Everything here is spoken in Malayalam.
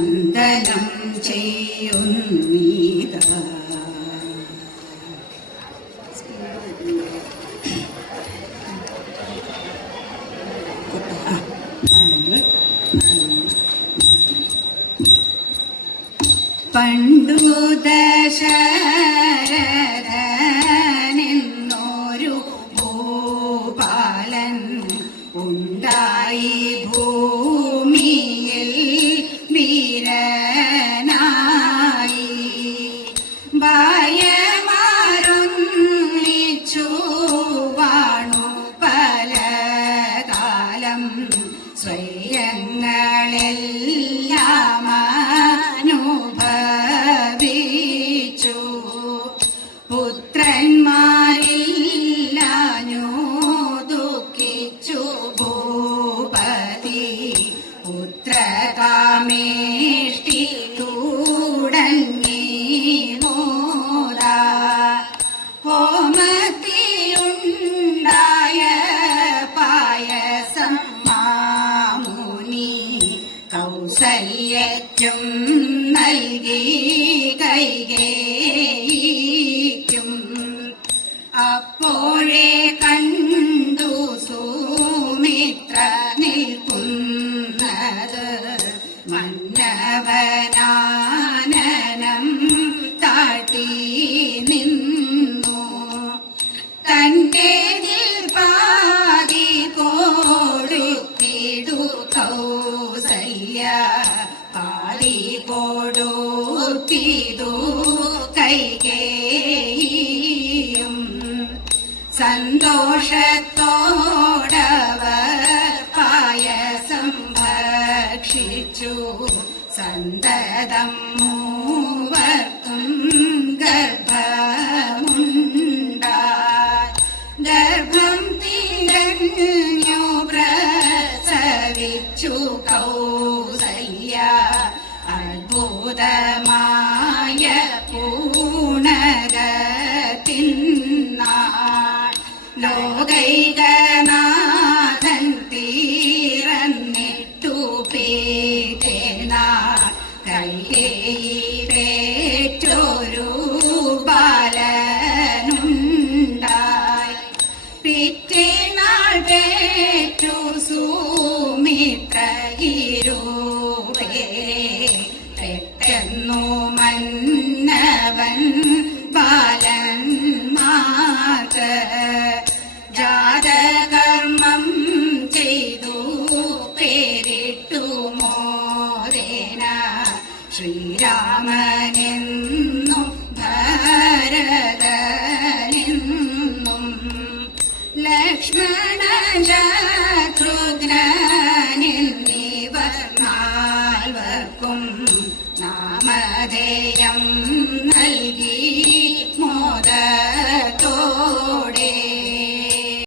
വന്ദനം ചെയ്യുന്നീത. പണ്ടു ദശരഥനെന്നൊരു 醉人呐 കൗസല്യയ്ക്കും കൗസല്യ പാതി കൊടുത്തിടു കൈകേയും. സന്തോഷത്തോടവർ പായസം ഭക്ഷിച്ചു സന്തതം മൂവർക്കും ലോകൈകനാഥൻ തീരന്നിട്ടു പേറ്റേനാ കൈകേറ്റൊരു ബാലനുണ്ടായി പിറ്റേനാൾ പേറ്റു സുമിത്രയിരുപേരെ പെട്ടെന്നു മന്നവൻ ശ്രീരാമനെന്നും ഭരതനെന്നും ലക്ഷ്മണ ശത്രുഘ്നെന്നിവർ നാൽവർക്കും നാമധേയം